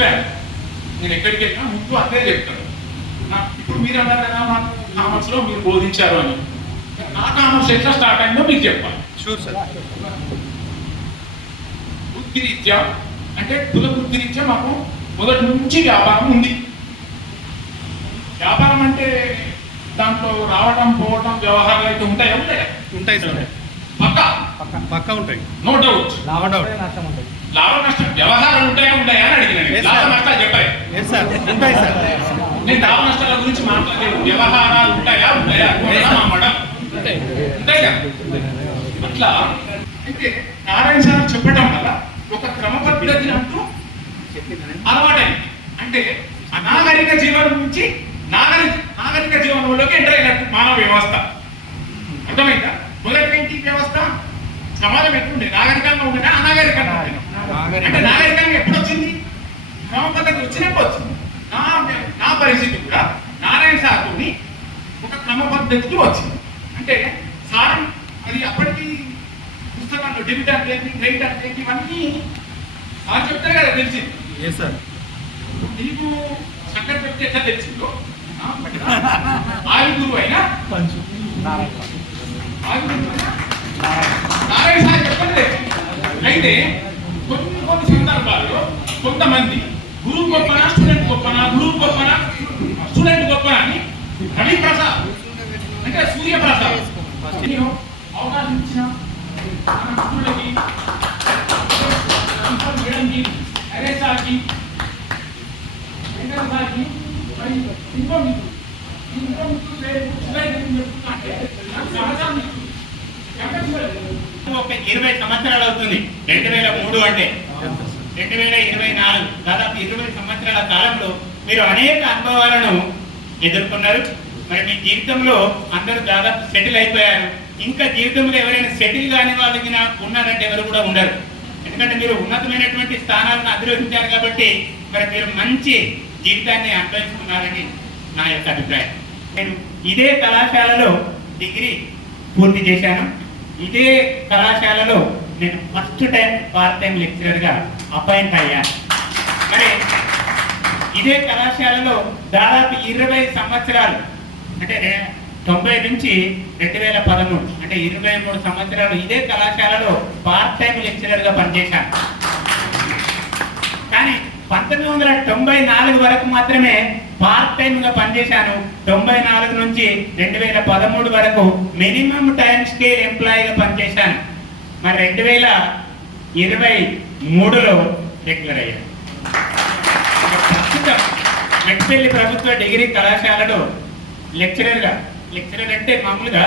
చెప్పాను. నేను ఎక్కడికి వెళ్ళినా ముందు అదే చెప్తాను. ఇప్పుడు మీరు అన్నారు కదా మాకు కామర్స్లో మీరు బోధించారు అని. నా కామర్స్ ఎట్లా స్టార్ట్ అయిందో మీకు చెప్పాలి. Sure sir. వృత్తిరీత్యా అంటే కుల వృత్తిరీత్యా మాకు మొదటి నుంచి వ్యాపారం ఉంది. వ్యాపారం అంటే దాంట్లో రావడం పోవడం వ్యవహారాలు అయితే ఉంటాయి. ఉంటాయి సార్, పక్కా ఉంటాయి, నో డౌట్. లాభ నష్టం వ్యవహారాలు ఉంటాయా అని అడిగినాను. లాభ నష్టాలు చెప్పాయి ఉంటాయి సార్. నేను లాభ నష్టాల గురించి మాట్లాడలేదు. వ్యవహారాలు ఉంటాయా ఉంటాయి కదా. అట్లా అయితే నారాయణ సార్ చెప్పడం వల్ల ఒక క్రమ పద్ధతి అంటూ అలవాటైంది. అంటే అనాగరిక జీవనం నుంచి నాగరిక జీవనంలోకి ఎంటర్ అయినట్టు మానవ వ్యవస్థ. అర్థమైందా? మొదటి వ్యవస్థ సమాజం ఎట్లుండే, నాగరికంగా ఉండేనా అనాగరికంగా ఉండేనా? అంటే నాగరికంగా ఎప్పుడు వచ్చింది? క్రమ పద్ధతి వచ్చినప్పుడు వచ్చింది. నా పరిస్థితి కూడా నారాయణ సార్తోని ఒక క్రమ పద్ధతికి వచ్చింది. అంటే సార్ అది అప్పటికి పుస్తకాల్లో డెబిట్ అంటే ఏంటి, క్రెడిట్ అంటే ఏంటి, ఇవన్నీ సార్ చెప్తారు కదా తెలిసింది. నీకు చక్కర చెప్తే ఎట్లా తెలిసిందో ఆది గురువు అయినా నారాయణ సార్ చెప్పండి. అయితే కొన్ని సందర్భాల్లో కొంతమంది గురువు గొప్పనా స్టూడెంట్ గొప్పనా, గురువు గొప్పనా స్టూడెంట్ గొప్పనా అని రవిప్రసాద్ అంటే సూర్యప్రసాద్ అవకాశం ఇచ్చిన స్టూడెంట్కి మేడంకి అరే సార్కి సార్కి మరి ఇంకో మిత్రుడు ఒక 20 సంవత్సరాలు అవుతుంది. 2003 అంటే 2024, దాదాపు 20 సంవత్సరాల కాలంలో మీరు అనేక అనుభవాలను ఎదుర్కొన్నారు. మరి మీ జీవితంలో అందరూ దాదాపు సెటిల్ అయిపోయారు. ఇంకా జీవితంలో ఎవరైనా సెటిల్ కాని వాళ్ళకి ఉన్నారంటే ఎవరు కూడా ఉండరు. ఎందుకంటే మీరు ఉన్నతమైనటువంటి స్థానాలను అధిరోహించారు కాబట్టి మరి మీరు మంచి జీవితాన్ని అనుభవిస్తున్నారని నా యొక్క అభిప్రాయం. నేను ఇదే కళాశాలలో డిగ్రీ పూర్తి చేశాను. ఇదే కళాశాలలో నేను ఫస్ట్ టైం పార్ట్ టైం లెక్చరర్గా అపాయింట్ అయ్యాను. మరి ఇదే కళాశాలలో దాదాపు 20 సంవత్సరాలు అంటే 90 నుంచి 2013 అంటే 23 సంవత్సరాలు ఇదే కళాశాలలో పార్ట్ టైం లెక్చరర్గా పనిచేశాను. కానీ 1994 వరకు మాత్రమే పార్ట్ టైంగా పనిచేశాను. 94 నుంచి 2013 వరకు మినిమం టైం స్కేల్ ఎంప్లాయీగా పనిచేశాను. మరి 2023లో రెగ్యులర్ అయ్యాను. ప్రస్తుతం మెట్పల్లి ప్రభుత్వ డిగ్రీ కళాశాలలో లెక్చరర్ అంటే మామూలుగా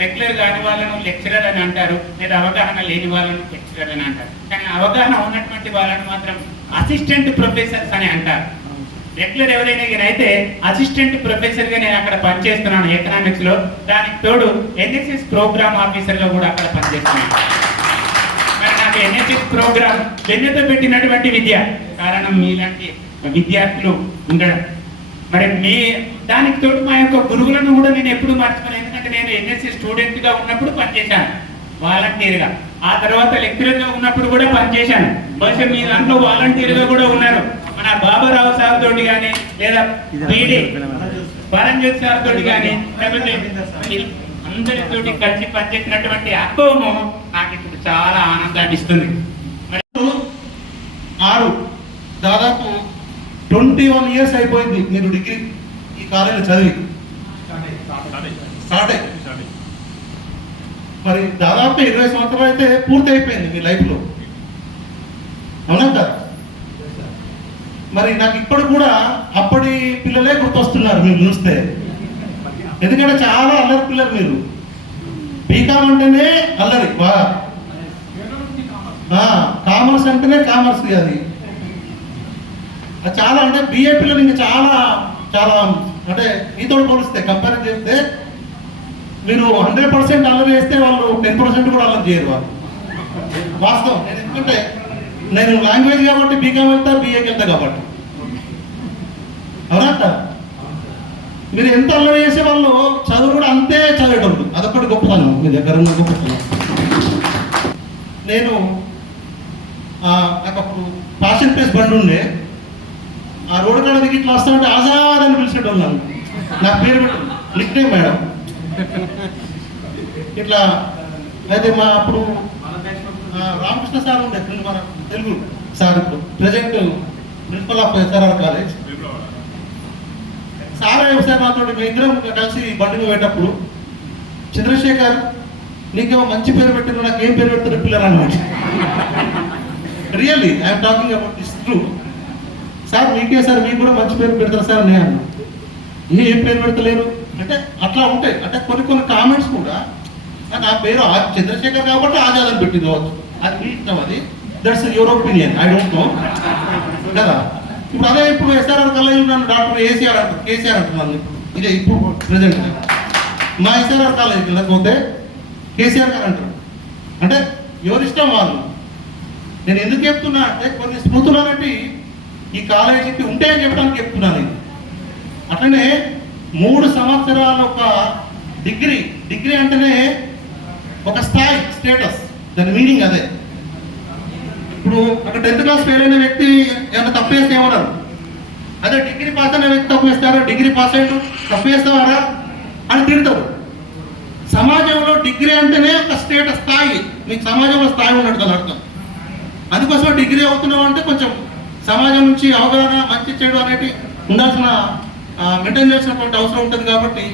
రెగ్యులర్ కాని వాళ్ళను లెక్చరర్ అని అంటారు, లేదా అవగాహన లేని వాళ్ళను లెక్చరర్ అని అంటారు. కానీ అవగాహన ఉన్నటువంటి వాళ్ళను మాత్రం అసిస్టెంట్ ప్రొఫెసర్స్ అని అంటారు. రెగ్యులర్ ఎవరైనా అయితే అసిస్టెంట్ ప్రొఫెసర్గా నేను అక్కడ పనిచేస్తున్నాను ఎకనామిక్స్లో. దానికి తోడు ఎన్ఎస్ఎస్ ప్రోగ్రామ్ ఆఫీసర్గా కూడా అక్కడ పనిచేస్తున్నాను. మరి నాకు ఎన్ఎస్ఎస్ ప్రోగ్రామ్ వెన్నెతో పెట్టినటువంటి విద్య. కారణం మీలాంటి విద్యార్థులు ఉండడం. మరి మీ దానికి తోడు మా యొక్క గురువులను కూడా నేను ఎప్పుడు మర్చిపోయాను. ఎందుకంటే నేను ఎన్ఎస్ఎస్ స్టూడెంట్గా ఉన్నప్పుడు పనిచేశాను వాలంటీర్గా. ఆ తర్వాత లెక్చరర్గా ఉన్నప్పుడు కూడా పనిచేశాను. బహుశా మీ దాంట్లో వాలంటీర్గా కూడా ఉన్నారు. మన బాబారావు సార్ తోటి కానీ, లేదా పీడి పరంజ్యోతి సార్ తోటి కానీ, లేకపోతే అందరితోటి కలిసి పనిచేసినటువంటి అనుభవము నాకు ఇప్పుడు చాలా ఆనందాన్ని ఇస్తుంది. దాదాపు 21 years అయిపోయింది మీరు డిగ్రీ ఈ కాలేజీలో చదివి స్టార్ట్ అయ్యి. మరి దాదాపు 20 సంవత్సరాలు అయితే పూర్తి అయిపోయింది మీ లైఫ్లో, అవునా సార్? మరి నాకు ఇప్పుడు కూడా అప్పటి పిల్లలే గుర్తొస్తున్నారు మీరు చూస్తే. ఎందుకంటే చాలా అల్లరి పిల్లలు మీరు. బీకామ్ అంటేనే అల్లరి బాగా, కామర్స్ అంటేనే కామర్స్. అది చాలా అంటే బిఏ పిల్లలు ఇంకా చాలా చాలా అంటే మీతో పోలిస్తే కంపేర్ చేస్తే మీరు 100% అల్లరి చేస్తే వాళ్ళు 10% కూడా అల్లరి చేయరు వాళ్ళు. వాస్తవం. నేను ఎందుకంటే నేను లాంగ్వేజ్ కాబట్టి బీకామ్ వెళ్తా, బిఏకి వెళ్తా కాబట్టి. అవునా సార్? మీరు ఎంత అల్లరి చేసే వాళ్ళు చదువు కూడా అంతే చదివేటప్పుడు. అదొకటి గొప్పతనం మీ దగ్గర ఉన్న గొప్పతనం. నేను నాకు అప్పుడు ఫ్యాషన్ ప్లేస్ బండి ఉండే. ఆ రోడ్డు కాడ దిగి ఇట్లా వస్తా ఉంటే ఆజాద్ అని పిలిచేటోళ్ళు నన్ను. నా పేరు పెట్టు నిక్ నేమ్ మేడం. ఇట్లా అయితే మా అప్పుడు రామకృష్ణ సార్ ఉండే మన తెలుగు సార్, ఇప్పుడు present principal of SRR college sir. ఒకసారి నాతో మేము ఇద్దరం కలిసి బండి పోయేటప్పుడు, చంద్రశేఖర్ నీకేమో మంచి పేరు పెట్టిన, నాకు ఏం పేరు పెడుతున్న పిల్లలు అనమాట. Really I'm talking about this true. Sir మీకే సార్, మీకు కూడా మంచి పేరు పెడతారు సార్ నేను అన్నా. ఏం పేరు పెడతలేరు అంటే అట్లా ఉంటాయి. అంటే కొన్ని కామెంట్స్ కూడా నా పేరు చంద్రశేఖర్ కాబట్టి ఆజాద్ అని పెట్టింది కావచ్చు, అది మీ ఇష్టం, అది that's your opinion, I don't know కదా. ఇప్పుడు అదే ఇప్పుడు ఎస్ఆర్ఆర్ కాలేజ్ నన్ను డాక్టర్ కేసీఆర్ అంటున్నాను. ఇదే ఇప్పుడు ప్రెసెంట్ మా ఎస్ఆర్ఆర్ కాలేజీకి వెళ్ళకపోతే కేసీఆర్ గారు అంటారు. అంటే ఎవరి ఇష్టం వాళ్ళు. నేను ఎందుకు చెప్తున్నా అంటే కొన్ని స్మృతులు అనేవి ఈ కాలేజీకి ఉంటాయని చెప్పడానికి చెప్తున్నాను. ఇది అట్లనే 3 సంవత్సరాల ఒక డిగ్రీ అంటేనే ఒక స్థాయి, స్టేటస్, దాని మీనింగ్ అదే. ఇప్పుడు అక్కడ 10th క్లాస్ ఫెయిల్ అయిన వ్యక్తి ఏమైనా తప్పు చేస్తే ఏమన్నారు, అదే డిగ్రీ పాస్ అయిన వ్యక్తి తప్పు చేస్తారా, డిగ్రీ పాస్ అయ్యాడు తప్పు చేస్తావారా అని తిడతారు. సమాజంలో డిగ్రీ అంటేనే ఒక స్టేటస్, స్థాయి. మీకు సమాజంలో స్థాయి ఉన్నట్టు కదా అర్థం. అందుకోసం డిగ్రీ అవుతున్నావు అంటే కొంచెం సమాజం నుంచి అవగాహన, మంచి చెడు అనేటి ఉండాల్సిన, మెయింటైన్ చేసినటువంటి అవసరం ఉంటుంది. కాబట్టి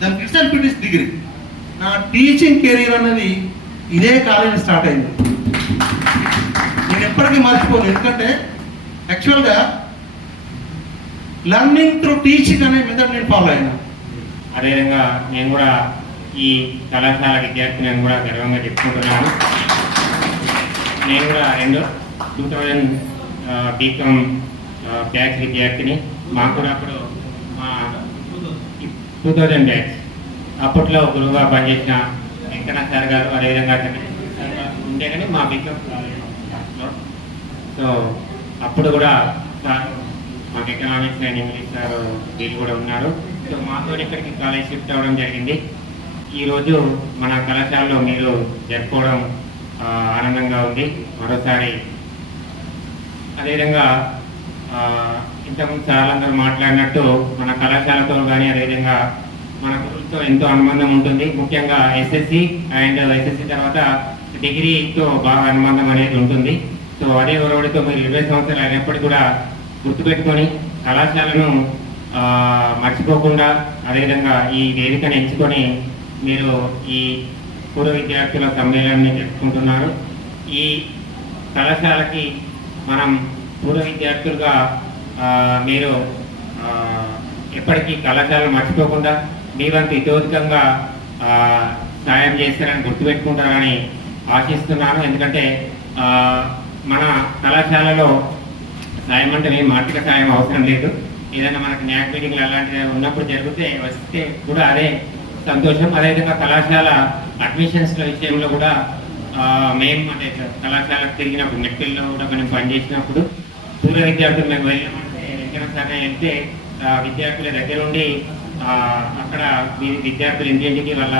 దానికి ఇట్సెల్ఫ్ ఇట్ ఇస్ డిగ్రీ. నా టీచింగ్ కెరీర్ అనేది ఇదే కాలేజీ స్టార్ట్ అయింది. నేను ఎప్పటికీ మర్చిపోను. ఎందుకంటే యాక్చువల్గా లర్నింగ్ త్రూ టీచింగ్ అనే మెథడ్ నేను ఫాలో అయినా. అదేవిధంగా నేను కూడా ఈ కళాశాల విద్యార్థిని అని కూడా గర్వంగా చెప్పుకుంటున్నాను. నేను కూడా 2000 బీకామ్ బ్యాచ్ విద్యార్థిని. మాకు కూడా అప్పుడు 2000 బ్యాచ్ అప్పట్లో గురువుగా పనిచేసిన వెంకన్న సార్ గారు, అదేవిధంగా ఉండే కానీ మా బీకామ్ సో అప్పుడు కూడా సార్ మాకు ఎకనామిక్స్ అండ్ ఇంగ్లీష్ సార్ వీళ్ళు కూడా ఉన్నారు. సో మాతో ఇక్కడికి కాలేజ్ షిఫ్ట్ అవ్వడం జరిగింది. ఈరోజు మన కళాశాలలో మీరు జరుపుకోవడం ఆనందంగా ఉంది మరోసారి. అదేవిధంగా ఇంతకుముందు చాలాందరూ మాట్లాడినట్టు మన కళాశాలతో కానీ అదేవిధంగా మన గురువులతో ఎంతో అనుబంధం ఉంటుంది. ముఖ్యంగా ఎస్ఎస్సి అండ్ ఎస్ఎస్సి తర్వాత డిగ్రీతో బాగా అనుబంధం అనేది ఉంటుంది. సో అదే ఒరవడితో మీరు 20 సంవత్సరాలు అయినప్పటికీ కూడా గుర్తుపెట్టుకొని కళాశాలను మర్చిపోకుండా అదేవిధంగా ఈ వేదికను ఎంచుకొని మీరు ఈ పూర్వ విద్యార్థుల సమ్మేళనాన్ని జరుపుకుంటున్నారు. ఈ కళాశాలకి మనం పూర్వ విద్యార్థులుగా మీరు ఎప్పటికీ కళాశాలను మర్చిపోకుండా మీ వంతు ఇతోధికంగా సాయం చేస్తారని గుర్తుపెట్టుకుంటారని ఆశిస్తున్నాను. ఎందుకంటే మన కళాశాలలో సాయం అంటే మేము ఆర్థిక సాయం అవసరం లేదు. ఏదైనా మనకు న్యాక్ మీటింగ్లు అలాంటివి ఉన్నప్పుడు జరిగితే వస్తే కూడా అదే సంతోషం. అదేవిధంగా కళాశాల అడ్మిషన్స్ల విషయంలో కూడా మేము అంటే కళాశాలకు తిరిగినప్పుడు మెట్టిల్లో కూడా మనం పనిచేసినప్పుడు పూర్వ విద్యార్థులు మేము వెళ్ళామంటే వెంకన్న సార్ వెళ్తే విద్యార్థుల దగ్గర ఉండి అక్కడ విద్యార్థులు ఇంటింటికి వాళ్ళ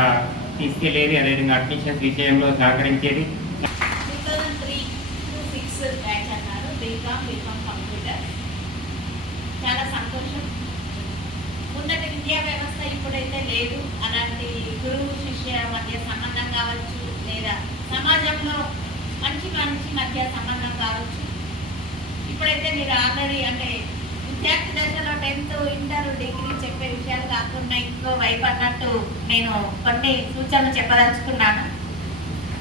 తీసుకెళ్ళేది, అదేవిధంగా అడ్మిషన్స్ విషయంలో సహకరించేది. 2003-06 బ్యాచ్ అన్నారు, బీకామ్ కంప్యూటర్. చాలా సంతోషం. ముందటి విద్యా వ్యవస్థ ఇప్పుడైతే లేదు. అలాంటి గురువు శిష్య మధ్య సంబంధం కావచ్చు, లేదా సమాజంలో మంచి మధ్య సంబంధం కావచ్చు. ఇప్పుడైతే మీరు ఆల్రెడీ అంటే విద్యార్థి దశలో 10th, ఇంటర్, డిగ్రీ చెప్పే విషయాలు కాకుండా ఇంకో వైపు అన్నట్టు నేను కొన్ని సూచనలు చెప్పదలుచుకున్నాను.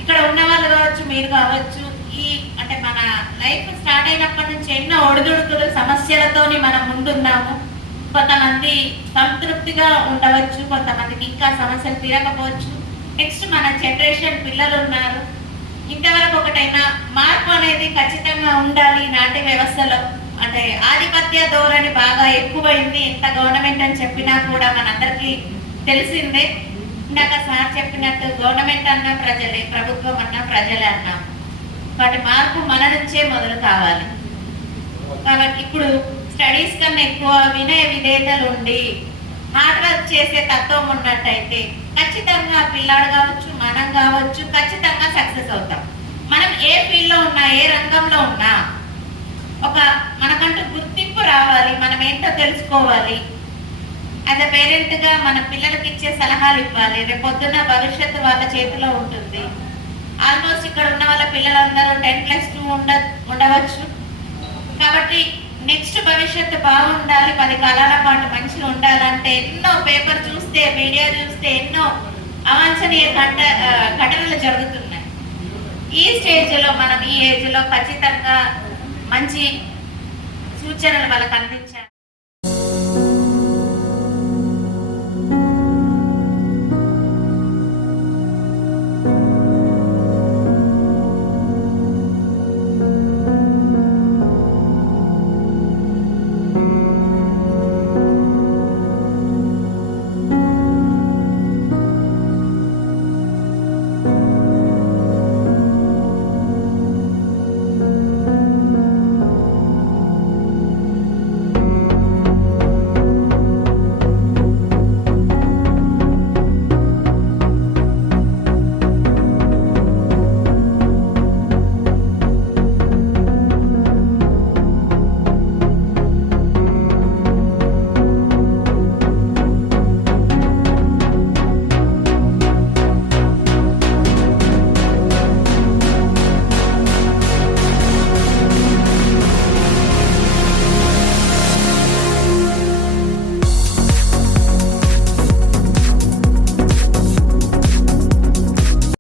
ఇక్కడ ఉన్న వాళ్ళు కావచ్చు, మీరు కావచ్చు, ఈ అంటే మన లైఫ్ స్టార్ట్ అయినప్పటి నుంచి ఎన్నో ఒడిదుడుకులు సమస్యలతోని మనం ముందున్నాము. కొంతమంది సంతృప్తిగా ఉండవచ్చు, కొంతమందికి ఇంకా సమస్యలు తీరకపోవచ్చు. నెక్స్ట్ మన జనరేషన్ పిల్లలు ఉన్నారు. ఇంతవరకు ఒకటైనా మార్పు అనేది ఖచ్చితంగా ఉండాలి. నాటి వ్యవస్థలో అంటే ఆధిపత్య ధోరణి బాగా ఎక్కువైంది. ఎంత గవర్నమెంట్ అని చెప్పినా కూడా మనందరికీ తెలిసిందే. ఇందాక సార్ చెప్పినట్టు గవర్నమెంట్ అన్నా ప్రజలే, ప్రభుత్వం అన్నా ప్రజలే అన్నాం. వాటి మార్పు మన నుంచే మొదలు కావాలి. కాబట్టి ఇప్పుడు స్టడీస్ కన్నా ఎక్కువ వినయ విధేయతలు ఉండి హార్డ్ వర్క్ చేసే తత్వం ఉన్నట్టయితే ఖచ్చితంగా పిల్లాడు కావచ్చు, మనం కావచ్చు, ఖచ్చితంగా సక్సెస్ అవుతాం. మనం ఏ ఫీల్డ్లో ఉన్నా, ఏ రంగంలో ఉన్నా ఒక మనకంటూ గుర్తింపు గుర్తింపు రావాలి, మనం ఏంటో తెలుసుకోవాలి. యాజ్ అ పేరెంట్గా మన పిల్లలకి ఇచ్చే సలహాలు ఇవ్వాలి. రేపొద్దున భవిష్యత్తు వాళ్ళ చేతిలో ఉంటుంది. ఆల్మోస్ట్ ఇక్కడ ఉన్న వాళ్ళ పిల్లలందరూ 10+2 ఉండవచ్చు. కాబట్టి నెక్స్ట్ భవిష్యత్తు బాగుండాలి, 10 కాలాల పాటు మంచిగా ఉండాలంటే ఎన్నో పేపర్ చూస్తే, మీడియా చూస్తే ఎన్నో అవాంఛనీయ ఘటనలు జరుగుతున్నాయి. ఈ స్టేజ్లో మనం ఈ ఏజ్లో ఖచ్చితంగా మంచి సూచనలు వాళ్ళకి అందించాలి.